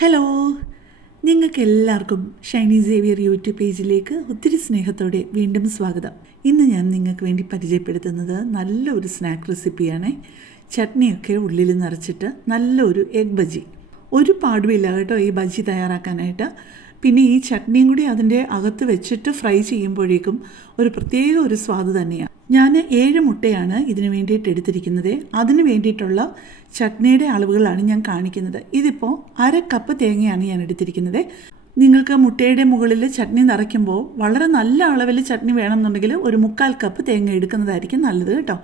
Hello നിങ്ങൾക്ക് എല്ലാവർക്കും Shiny Xavier YouTube പേജിലേക്ക് ഒത്തിരി സ്നേഹത്തോടെ വീണ്ടും സ്വാഗതം. ഇന്ന് ഞാൻ നിങ്ങൾക്ക് വേണ്ടി പരിചയപ്പെടുത്തുന്നത് നല്ലൊരു സ്നാക്ക് റെസിപ്പിയാണ്. ചട്നിയൊക്കെ ഉള്ളിൽ നിറച്ചിട്ട് നല്ലൊരു എഗ് ബജി. ഒരു പാടുമില്ല കേട്ടോ ഈ ബജി തയ്യാറാക്കാനായിട്ട്. പിന്നെ ഈ ചട്നിയും കൂടി അതിന്റെ അകത്ത് വെച്ചിട്ട് ഫ്രൈ ചെയ്യുമ്പോഴേക്കും ഒരു പ്രത്യേക ഒരു സ്വാദ് തന്നെയാണ്. ഞാൻ ഏഴ് മുട്ടയാണ് ഇതിന് വേണ്ടിയിട്ട് എടുത്തിരിക്കുന്നത്. അതിന് വേണ്ടിയിട്ടുള്ള ചട്നിയുടെ അളവുകളാണ് ഞാൻ കാണിക്കുന്നത്. ഇതിപ്പോൾ അര കപ്പ് തേങ്ങയാണ് ഞാൻ എടുത്തിരിക്കുന്നത്. നിങ്ങൾക്ക് മുട്ടയുടെ മുകളിൽ ചട്നി നിറയ്ക്കുമ്പോൾ വളരെ നല്ല അളവിൽ ചട്നി വേണമെന്നുണ്ടെങ്കിൽ ഒരു മുക്കാൽ കപ്പ് തേങ്ങ എടുക്കുന്നതായിരിക്കും നല്ലത് കേട്ടോ.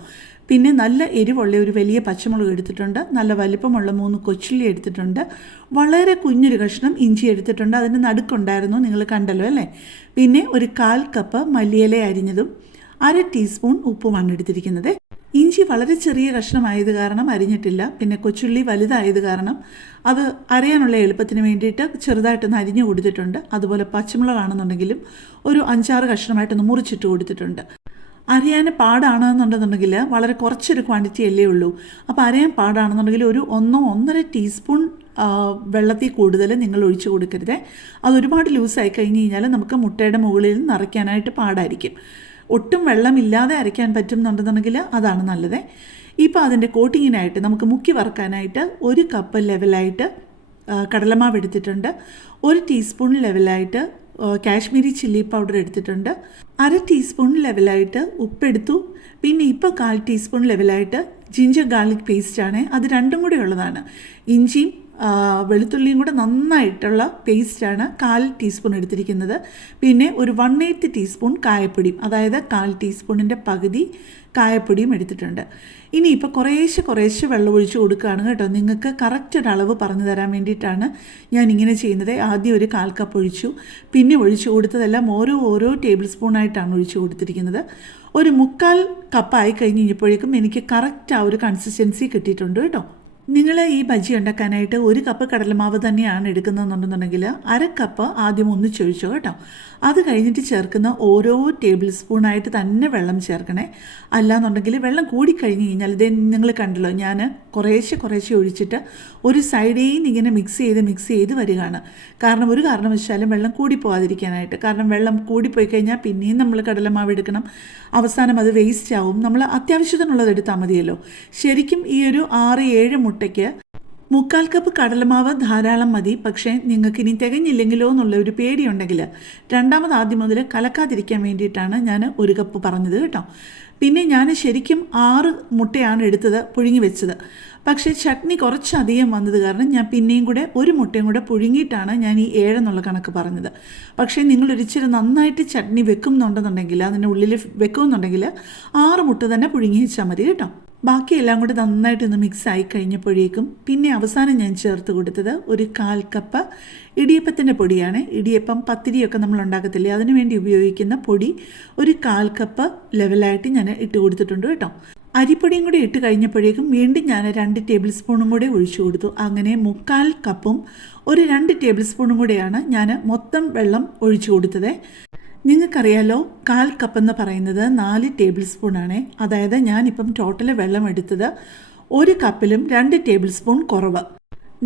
പിന്നെ നല്ല എരിവുള്ള ഒരു വലിയ പച്ചമുളക് എടുത്തിട്ടുണ്ട്. നല്ല വലിപ്പമുള്ള മൂന്ന് കൊച്ചുള്ളി എടുത്തിട്ടുണ്ട്. വളരെ കുഞ്ഞൊരു കഷ്ണം ഇഞ്ചി എടുത്തിട്ടുണ്ട്. അതിന്റെ നടുക്കുണ്ടായിരുന്നു നിങ്ങൾ കണ്ടല്ലോ അല്ലേ? പിന്നെ ഒരു കാൽ കപ്പ് മല്ലിയില അരിഞ്ഞതും അര ടീസ്പൂൺ ഉപ്പുമാണ് എടുത്തിരിക്കുന്നത്. ഇഞ്ചി വളരെ ചെറിയ കഷ്ണമായത് കാരണം അരിഞ്ഞിട്ടില്ല. പിന്നെ കൊച്ചുള്ളി വലുതായത് കാരണം അത് അരയാനുള്ള എളുപ്പത്തിന് വേണ്ടിയിട്ട് ചെറുതായിട്ടൊന്ന് അരിഞ്ഞു കൊടുത്തിട്ടുണ്ട്. അതുപോലെ പച്ചമുളകാണെന്നുണ്ടെങ്കിലും ഒരു അഞ്ചാറ് കഷ്ണമായിട്ടൊന്ന് മുറിച്ചിട്ട് കൊടുത്തിട്ടുണ്ട്. അരയാൻ പാടാണെന്നുണ്ടെന്നുണ്ടെങ്കിൽ വളരെ കുറച്ചൊരു ക്വാണ്ടിറ്റി അല്ലേ ഉള്ളൂ. അപ്പോൾ അരയാൻ പാടാണെന്നുണ്ടെങ്കിൽ ഒരു ഒന്നോ ഒന്നര ടീസ്പൂൺ വെള്ളത്തിൽ കൂടുതൽ നിങ്ങൾ ഒഴിച്ചു കൊടുക്കരുത്. അത് ഒരുപാട് ലൂസായി കഴിഞ്ഞ് കഴിഞ്ഞാൽ നമുക്ക് മുട്ടയുടെ മുകളിൽ നിന്ന് നിറയ്ക്കാനായിട്ട് പാടായിരിക്കും. ഒട്ടും വെള്ളമില്ലാതെ അരയ്ക്കാൻ പറ്റുന്നുണ്ടെന്നുണ്ടെങ്കിൽ അതാണ് നല്ലത്. ഇപ്പോൾ അതിന്റെ കോട്ടിങ്ങിനായിട്ട് നമുക്ക് മുക്കി വറുക്കാനായിട്ട് ഒരു കപ്പ് ലെവലായിട്ട് കടലമാവ് എടുത്തിട്ടുണ്ട്. ഒരു ടീസ്പൂൺ ലെവലായിട്ട് കാശ്മീരി ചില്ലി പൗഡർ എടുത്തിട്ടുണ്ട്. അര ടീസ്പൂൺ ലെവലായിട്ട് ഉപ്പെടുത്തു. പിന്നെ ഇപ്പോൾ കാൽ ടീസ്പൂൺ ലെവലായിട്ട് ജിഞ്ചർ ഗാർലിക് പേസ്റ്റാണ്. അത് രണ്ടും കൂടെ ഉള്ളതാണ്. ഇഞ്ചിയും വെളുത്തുള്ളിയും കൂടെ നന്നായിട്ടുള്ള പേസ്റ്റാണ് കാൽ ടീസ്പൂൺ എടുത്തിരിക്കുന്നത്. പിന്നെ ഒരു വൺ എയ്ത്ത് ടീസ്പൂൺ കായപ്പൊടിയും അതായത് കാൽ ടീസ്പൂണിന്റെ പകുതി കായപ്പൊടിയും എടുത്തിട്ടുണ്ട്. ഇനി ഇപ്പോൾ കുറേശ്ശെ കുറേശ്ശെ വെള്ളം ഒഴിച്ച് കൊടുക്കുകയാണ് കേട്ടോ. നിങ്ങൾക്ക് കറക്റ്റ് ഒരു അളവ് പറഞ്ഞു തരാൻ വേണ്ടിയിട്ടാണ് ഞാൻ ഇങ്ങനെ ചെയ്യുന്നത്. ആദ്യം ഒരു കാൽ കപ്പ് ഒഴിച്ചു പിന്നെ ഒഴിച്ചു കൊടുത്തതെല്ലാം ഓരോ ഓരോ ടേബിൾ സ്പൂണായിട്ടാണ് ഒഴിച്ചു കൊടുത്തിരിക്കുന്നത്. ഒരു മുക്കാൽ കപ്പായി കഴിഞ്ഞ് കഴിഞ്ഞപ്പോഴേക്കും എനിക്ക് കറക്റ്റ് ആ ഒരു കൺസിസ്റ്റൻസി കിട്ടിയിട്ടുണ്ട് കേട്ടോ. നിങ്ങൾ ഈ ബജി ഉണ്ടാക്കാനായിട്ട് ഒരു കപ്പ് കടലമാവ് തന്നെയാണ് എടുക്കുന്നതെന്നുണ്ടെന്നുണ്ടെങ്കിൽ അര കപ്പ് ആദ്യം ഒന്നിച്ചൊഴിച്ചോ കേട്ടോ. അത് കഴിഞ്ഞിട്ട് ചേർക്കുന്ന ഓരോ ടേബിൾ സ്പൂണായിട്ട് തന്നെ വെള്ളം ചേർക്കണേ. അല്ലാന്നുണ്ടെങ്കിൽ വെള്ളം കൂടിക്കഴിഞ്ഞ് കഴിഞ്ഞാൽ ഇതേ നിങ്ങൾ കണ്ടല്ലോ ഞാൻ കുറേശ്ശെ കുറേശ്ശെ ഒഴിച്ചിട്ട് ഒരു സൈഡേന്ന് ഇങ്ങനെ മിക്സ് ചെയ്ത് മിക്സ് ചെയ്ത് വരികയാണ്. കാരണം ഒരു കാരണവശാലും വെള്ളം കൂടി പോകാതിരിക്കാനായിട്ട് കാരണം വെള്ളം കൂടിപ്പോയി കഴിഞ്ഞാൽ പിന്നെയും നമ്മൾ കടലമാവ് എടുക്കണം. അവസാനം അത് വേസ്റ്റ് ആവും. നമ്മൾ അത്യാവശ്യത്തിനുള്ളത് എടുത്താൽ മതിയല്ലോ. ശരിക്കും ഈ ഒരു ആറ് ഏഴ് മുട്ടയ്ക്ക് മുക്കാൽ കപ്പ് കടലമാവ് ധാരാളം മതി. പക്ഷേ നിങ്ങൾക്ക് ഇനി തികഞ്ഞില്ലെങ്കിലോ എന്നുള്ള ഒരു പേടിയുണ്ടെങ്കിൽ രണ്ടാമത് ആദ്യം മുതൽ കലക്കാതിരിക്കാൻ വേണ്ടിയിട്ടാണ് ഞാൻ ഒരു കപ്പ് പറഞ്ഞത് കേട്ടോ. പിന്നെ ഞാൻ ശരിക്കും ആറ് മുട്ടയാണ് എടുത്തത് പുഴുങ്ങി വെച്ചത്. പക്ഷേ ചട്നി കുറച്ചധികം വന്നത് കാരണം ഞാൻ പിന്നെയും കൂടെ ഒരു മുട്ടയും കൂടെ പുഴുങ്ങിയിട്ടാണ് ഞാൻ ഈ ഏഴെന്നുള്ള കണക്ക് പറഞ്ഞത്. പക്ഷേ നിങ്ങൾ ഒരിച്ചിരി നന്നായിട്ട് ചട്നി വെക്കുന്നുണ്ടെന്നുണ്ടെങ്കിൽ അതിന്റെ ഉള്ളിൽ വെക്കുമെന്നുണ്ടെങ്കിൽ ആറ് മുട്ട തന്നെ പുഴുങ്ങി വെച്ചാൽ മതി കേട്ടോ. ബാക്കിയെല്ലാം കൂടി നന്നായിട്ടൊന്ന് മിക്സ് ആയി കഴിഞ്ഞപ്പോഴേക്കും പിന്നെ അവസാനം ഞാൻ ചേർത്ത് കൊടുത്തത് ഒരു കാൽ കപ്പ് ഇടിയപ്പത്തിന്റെ പൊടിയാണ്. ഇടിയപ്പം പത്തിരിയൊക്കെ നമ്മൾ ഉണ്ടാക്കത്തില്ലേ? അതിനുവേണ്ടി ഉപയോഗിക്കുന്ന പൊടി ഒരു കാൽ കപ്പ് ലെവലായിട്ട് ഞാൻ ഇട്ട് കൊടുത്തിട്ടുണ്ട് കേട്ടോ. അരിപ്പൊടിയും കൂടി ഇട്ട് കഴിഞ്ഞപ്പോഴേക്കും വീണ്ടും ഞാൻ രണ്ട് ടേബിൾ സ്പൂണും കൂടെ ഒഴിച്ചു കൊടുത്തു. അങ്ങനെ മുക്കാൽ കപ്പും ഒരു രണ്ട് ടേബിൾ സ്പൂണും കൂടെയാണ് ഞാൻ മൊത്തം വെള്ളം ഒഴിച്ചു കൊടുത്തത്. നിങ്ങൾക്കറിയാലോ കാൽ കപ്പ് എന്ന് പറയുന്നത് നാല് ടേബിൾ സ്പൂണാണ് അതായത് ഞാനിപ്പം ടോട്ടൽ വെള്ളം എടുത്തത് ഒരു കപ്പിലും രണ്ട് ടേബിൾ സ്പൂൺ കുറവ്.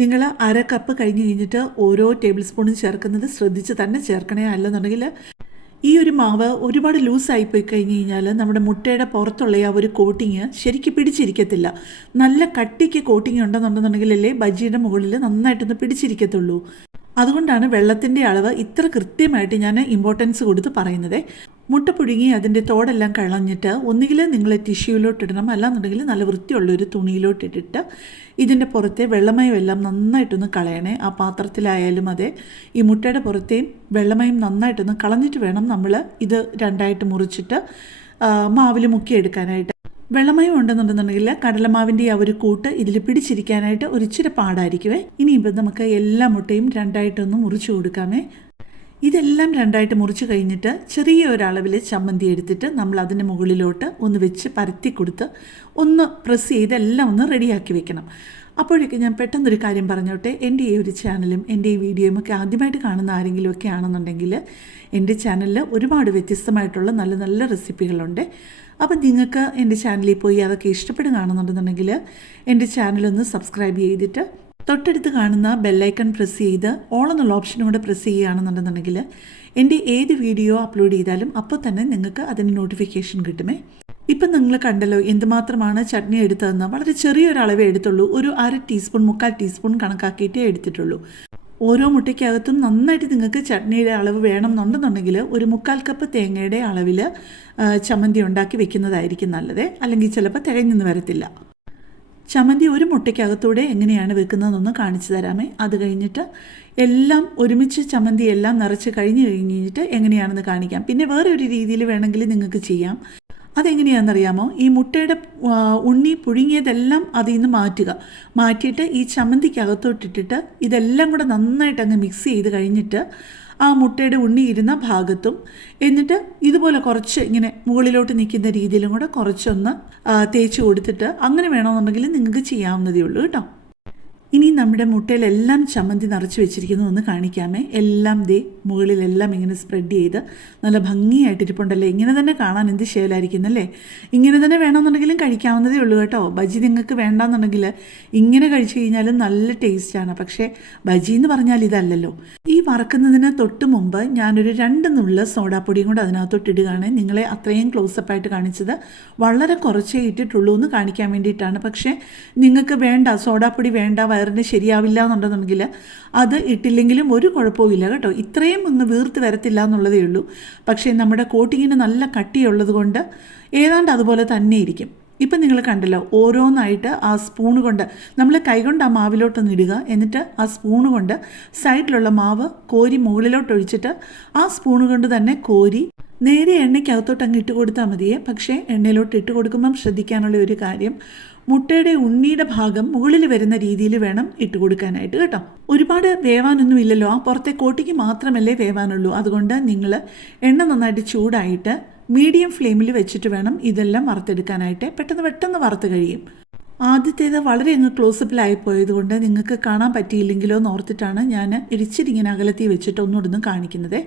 നിങ്ങൾ അര കപ്പ് കഴിഞ്ഞ് കഴിഞ്ഞിട്ട് ഓരോ ടേബിൾ സ്പൂണും ചേർക്കുന്നത് ശ്രദ്ധിച്ച് തന്നെ ചേർക്കണേ അല്ലെന്നുണ്ടെങ്കിൽ ഈ ഒരു മാവ് ഒരുപാട് ലൂസായി പോയി കഴിഞ്ഞ് കഴിഞ്ഞാൽ നമ്മുടെ മുട്ടയുടെ പുറത്തുള്ള ആ ഒരു കോട്ടിങ് ശരിക്കും പിടിച്ചിരിക്കത്തില്ല. നല്ല കട്ടിക്ക് കോട്ടിങ് ഉണ്ടെന്നുണ്ടെന്നുണ്ടെങ്കിലല്ലേ ബജ്ജിയുടെ മുകളിൽ നന്നായിട്ടൊന്ന് പിടിച്ചിരിക്കത്തുള്ളൂ. അതുകൊണ്ടാണ് വെള്ളത്തിന്റെ അളവ് ഇത്ര കൃത്യമായിട്ട് ഞാൻ ഇമ്പോർട്ടൻസ് കൊടുത്ത് പറയുന്നത്. മുട്ട പുഴുങ്ങി അതിന്റെ തോടെല്ലാം കളഞ്ഞിട്ട് ഒന്നുകിൽ നിങ്ങൾ ടിഷ്യൂലോട്ടിടണം അല്ലാന്നുണ്ടെങ്കിൽ നല്ല വൃത്തിയുള്ള ഒരു തുണിയിലോട്ട് ഇട്ടിട്ട് ഇതിന്റെ പുറത്തെ വെള്ളമയം എല്ലാം നന്നായിട്ടൊന്ന് കളയണേ. ആ പാത്രത്തിലായാലും അതെ. ഈ മുട്ടയുടെ പുറത്തെയും വെള്ളമയം നന്നായിട്ടൊന്ന് കളഞ്ഞിട്ട് വേണം നമ്മൾ ഇത് രണ്ടായിട്ട് മുറിച്ചിട്ട് മാവിൽ മുക്കിയെടുക്കാനായിട്ട്. വെള്ളമയം ഉണ്ടെന്നുണ്ടെന്നുണ്ടെങ്കിൽ കടലമാവിന്റെ ആ ഒരു കൂട്ട് ഇതിൽ പിടിച്ചിരിക്കാനായിട്ട് ഒരു ഇച്ചിരി പാടായിരിക്കുമേ ഇനിയിപ്പോൾ നമുക്ക് എല്ലാ മുട്ടയും രണ്ടായിട്ടൊന്ന് മുറിച്ചു കൊടുക്കാമേ. ഇതെല്ലാം രണ്ടായിട്ട് മുറിച്ച് കഴിഞ്ഞിട്ട് ചെറിയ ഒരളവിൽ ചമ്മന്തി എടുത്തിട്ട് നമ്മൾ അതിന്റെ മുകളിലോട്ട് ഒന്ന് വെച്ച് പരത്തി കൊടുത്ത് ഒന്ന് പ്രസ് ചെയ്ത് എല്ലാം ഒന്ന് റെഡിയാക്കി വെക്കണം. അപ്പോഴേക്കും ഞാൻ പെട്ടെന്നൊരു കാര്യം പറഞ്ഞോട്ടെ. എന്റെ ഈ ഒരു ചാനലും എന്റെ ഈ വീഡിയോയും ഒക്കെ ആദ്യമായിട്ട് കാണുന്ന ആരെങ്കിലും ഒക്കെ ആണെന്നുണ്ടെങ്കിൽ എന്റെ ചാനലിൽ ഒരുപാട് വ്യത്യസ്തമായിട്ടുള്ള നല്ല നല്ല റെസിപ്പികളുണ്ട്. അപ്പം നിങ്ങൾക്ക് എന്റെ ചാനലിൽ പോയി അതൊക്കെ ഇഷ്ടപ്പെടുകയാണെന്നുണ്ടെന്നുണ്ടെങ്കിൽ എന്റെ ചാനലൊന്ന് സബ്സ്ക്രൈബ് ചെയ്തിട്ട് തൊട്ടടുത്ത് കാണുന്ന ബെല്ലൈക്കൺ പ്രസ് ചെയ്ത് ഓൾ എന്നുള്ള ഓപ്ഷനും കൂടെ പ്രസ് ചെയ്യുകയാണെന്നുണ്ടെന്നുണ്ടെങ്കിൽ എന്റെ ഏത് വീഡിയോ അപ്ലോഡ് ചെയ്താലും അപ്പോൾ തന്നെ നിങ്ങൾക്ക് അതിന് നോട്ടിഫിക്കേഷൻ കിട്ടുമേ. ഇപ്പം നിങ്ങൾ കണ്ടല്ലോ എന്തുമാത്രമാണ് ചട്നി എടുത്തതെന്ന് വളരെ ചെറിയൊരു അളവേ എടുത്തുള്ളൂ. ഒരു അര ടീസ്പൂൺ മുക്കാൽ ടീസ്പൂൺ കണക്കാക്കിയിട്ടേ എടുത്തിട്ടുള്ളൂ. ഓരോ മുട്ടയ്ക്കകത്തും നന്നായിട്ട് നിങ്ങൾക്ക് ചട്നിയുടെ അളവ് വേണമെന്നുണ്ടെന്നുണ്ടെങ്കിൽ ഒരു മുക്കാൽ കപ്പ് തേങ്ങയുടെ അളവിൽ ചമ്മന്തി ഉണ്ടാക്കി വെക്കുന്നതായിരിക്കും നല്ലത്. അല്ലെങ്കിൽ ചിലപ്പോൾ തികഞ്ഞെന്ന് വരത്തില്ല. ചമ്മന്തി ഒരു മുട്ടയ്ക്കകത്തൂടെ എങ്ങനെയാണ് വെക്കുന്നതെന്നൊന്ന് കാണിച്ചു തരാമേ. അത് കഴിഞ്ഞിട്ട് എല്ലാം ഒരുമിച്ച് ചമ്മന്തി എല്ലാം നിറച്ച് കഴിഞ്ഞ് കഴിഞ്ഞിട്ട് എങ്ങനെയാണെന്ന് കാണിക്കാം. പിന്നെ വേറെ ഒരു രീതിയിൽ വേണമെങ്കിൽ നിങ്ങൾക്ക് ചെയ്യാം. അതെങ്ങനെയാണെന്നറിയാമോ? ഈ മുട്ടയുടെ ഉണ്ണി പുഴുങ്ങിയതെല്ലാം അതിൽ നിന്ന് മാറ്റുക. മാറ്റിയിട്ട് ഈ ചമ്മന്തിക്കകത്തോട്ടിട്ടിട്ട് ഇതെല്ലാം കൂടെ നന്നായിട്ട് അങ്ങ് മിക്സ് ചെയ്ത് കഴിഞ്ഞിട്ട് ആ മുട്ടയുടെ ഉണ്ണി ഇരുന്ന ഭാഗത്തും എന്നിട്ട് ഇതുപോലെ കുറച്ച് ഇങ്ങനെ മുകളിലോട്ട് നിൽക്കുന്ന രീതിയിലും കൂടെ കുറച്ചൊന്ന് തേച്ച് കൊടുത്തിട്ട് അങ്ങനെ വേണമെന്നുണ്ടെങ്കിൽ നിങ്ങൾക്ക് ചെയ്യാവുന്നതേ ഉള്ളൂ കേട്ടോ. ഇനി നമ്മുടെ മുട്ടയിലെല്ലാം ചമ്മന്തി നിറച്ച് വെച്ചിരിക്കുന്നു ഒന്ന് കാണിക്കാമേ. എല്ലാം ദേ മുകളിലെല്ലാം ഇങ്ങനെ സ്പ്രെഡ് ചെയ്ത് നല്ല ഭംഗിയായിട്ട് ഇരിപ്പുണ്ടല്ലേ? ഇങ്ങനെ തന്നെ കാണാൻ എന്ത് ശേലായിരിക്കുന്നല്ലേ ഇങ്ങനെ തന്നെ വേണമെന്നുണ്ടെങ്കിലും കഴിക്കാവുന്നതേ ഉള്ളൂ കേട്ടോ. ബജി നിങ്ങൾക്ക് വേണ്ടാന്നുണ്ടെങ്കിൽ ഇങ്ങനെ കഴിച്ചു കഴിഞ്ഞാലും നല്ല ടേസ്റ്റാണ് പക്ഷേ ബജി എന്ന് പറഞ്ഞാൽ ഇതല്ലല്ലോ. ഈ വറക്കുന്നതിന് തൊട്ട് മുമ്പ് ഞാനൊരു രണ്ട് നുള്ള സോഡാപ്പൊടിയും കൂടെ അതിനകത്തോട്ട് ഇടുകയാണ്. നിങ്ങളെ അത്രയും ക്ലോസപ്പ് ആയിട്ട് കാണിച്ചത് വളരെ കുറച്ചേ ഇട്ടിട്ടുള്ളൂ എന്ന് കാണിക്കാൻ വേണ്ടിയിട്ടാണ്. പക്ഷേ നിങ്ങൾക്ക് വേണ്ട സോഡാപ്പൊടി വേണ്ട വയറിന് ശരിയാവില്ല എന്നുണ്ടെന്നുണ്ടെങ്കിൽ അത് ഇട്ടില്ലെങ്കിലും ഒരു കുഴപ്പവുമില്ല കേട്ടോ. ഇത്രയും ഒന്ന് വീർത്ത് വരത്തില്ല എന്നുള്ളതേ ഉള്ളൂ. പക്ഷേ നമ്മുടെ കോട്ടിങ്ങിന് നല്ല കട്ടിയുള്ളത് കൊണ്ട് ഏതാണ്ട് അതുപോലെ തന്നെ ഇരിക്കും. ഇപ്പം നിങ്ങൾ കണ്ടല്ലോ ഓരോന്നായിട്ട് ആ സ്പൂൺ കൊണ്ട് നമ്മൾ കൈകൊണ്ട് ആ മാവിലോട്ടൊന്ന് ഇടുക. എന്നിട്ട് ആ സ്പൂൺ കൊണ്ട് സൈഡിലുള്ള മാവ് കോരി മുകളിലോട്ട് ഒഴിച്ചിട്ട് ആ സ്പൂൺ കൊണ്ട് തന്നെ കോരി നേരെ എണ്ണയ്ക്കകത്തോട്ട് അങ്ങ് ഇട്ട് കൊടുത്താൽ മതിയേ. പക്ഷേ എണ്ണയിലോട്ട് ഇട്ട് കൊടുക്കുമ്പം ശ്രദ്ധിക്കാനുള്ള ഒരു കാര്യം മുട്ടയുടെ ഉണ്ണിയുടെ ഭാഗം മുകളിൽ വരുന്ന രീതിയിൽ വേണം ഇട്ട് കൊടുക്കാനായിട്ട് കേട്ടോ. ഒരുപാട് വേവാനൊന്നും ഇല്ലല്ലോ. ആ പുറത്തെ കോട്ടിക്ക് മാത്രമല്ലേ വേവാനുള്ളൂ. അതുകൊണ്ട് നിങ്ങൾ എണ്ണ നന്നായിട്ട് ചൂടായിട്ട് മീഡിയം ഫ്ലെയിമിൽ വെച്ചിട്ട് വേണം ഇതെല്ലാം വറുത്തെടുക്കാനായിട്ട്. പെട്ടെന്ന് പെട്ടെന്ന് വറുത്ത് കഴിയും. ആദ്യത്തേത് വളരെ അങ്ങ് ക്ലോസപ്പിലായി പോയതുകൊണ്ട് നിങ്ങൾക്ക് കാണാൻ പറ്റിയില്ലെങ്കിലോ എന്ന് ഓർത്തിട്ടാണ് ഞാൻ ഇടിച്ചിരിങ്ങനെ അകലത്തി വെച്ചിട്ട് ഒന്നുകൊണ്ടൊന്നും കാണിക്കുന്നത്.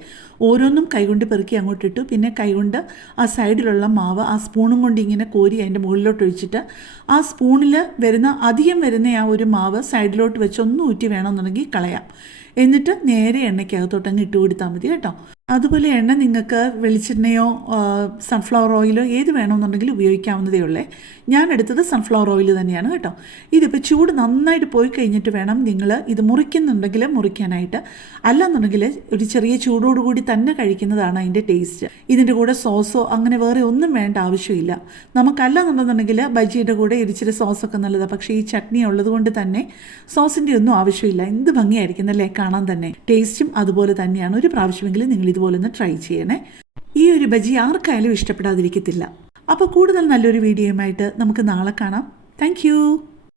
ഓരോന്നും കൈകൊണ്ട് പെറുക്കി അങ്ങോട്ടിട്ടു പിന്നെ കൈകൊണ്ട് ആ സൈഡിലുള്ള മാവ് ആ സ്പൂണും കൊണ്ട് ഇങ്ങനെ കോരി അതിന്റെ മുകളിലോട്ട് ഒഴിച്ചിട്ട് ആ സ്പൂണിൽ വരുന്ന അധികം വരുന്ന ആ ഒരു മാവ് സൈഡിലോട്ട് വെച്ച് ഒന്ന് ഊറ്റി വേണമെന്നുണ്ടെങ്കിൽ കളയാം. എന്നിട്ട് നേരെ എണ്ണയ്ക്കകത്തോട്ട് അങ്ങ് ഇട്ട് കൊടുത്താൽ മതി കേട്ടോ. അതുപോലെ എണ്ണ നിങ്ങൾക്ക് വെളിച്ചെണ്ണയോ സൺഫ്ലവർ ഓയിലോ ഏത് വേണമെന്നുണ്ടെങ്കിലും ഉപയോഗിക്കാവുന്നതേ ഉള്ളേ. ഞാൻ എടുത്തത് സൺഫ്ലവർ ഓയിൽ തന്നെയാണ് കേട്ടോ. ഇതിപ്പോൾ ചൂട് നന്നായിട്ട് പോയി കഴിഞ്ഞിട്ട് വേണം നിങ്ങൾ ഇത് മുറിക്കുന്നുണ്ടെങ്കിൽ മുറിക്കാനായിട്ട്. അല്ലെന്നുണ്ടെങ്കിൽ ഒരു ചെറിയ ചൂടോടുകൂടി തന്നെ കഴിക്കുന്നതാണ് അതിന്റെ ടേസ്റ്റ് ഇതിന്റെ കൂടെ സോസോ അങ്ങനെ വേറെ ഒന്നും വേണ്ട ആവശ്യമില്ല. നമുക്കല്ലാന്നുണ്ടെന്നുണ്ടെങ്കിൽ ബജിയുടെ കൂടെ ഇരിച്ചിരി സോസൊക്കെ നല്ലതാണ് പക്ഷേ ഈ ചട്നി ഉള്ളത് കൊണ്ട് തന്നെ സോസിന്റെ ഒന്നും ആവശ്യമില്ല. എന്ത് ഭംഗിയായിരിക്കും കാണാൻ തന്നെ. ടേസ്റ്റും അതുപോലെ തന്നെയാണ്. ഒരു പ്രാവശ്യമെങ്കിലും നിങ്ങൾ ഇതുപോലെ ഒന്ന് ട്രൈ ചെയ്യണേ. ഈ ഒരു ബജി ആർക്കായാലും ഇഷ്ടപ്പെടാതിരിക്കത്തില്ല. അപ്പോൾ കൂടുതൽ നല്ലൊരു വീഡിയോയുമായിട്ട് നമുക്ക് നാളെ കാണാം. താങ്ക്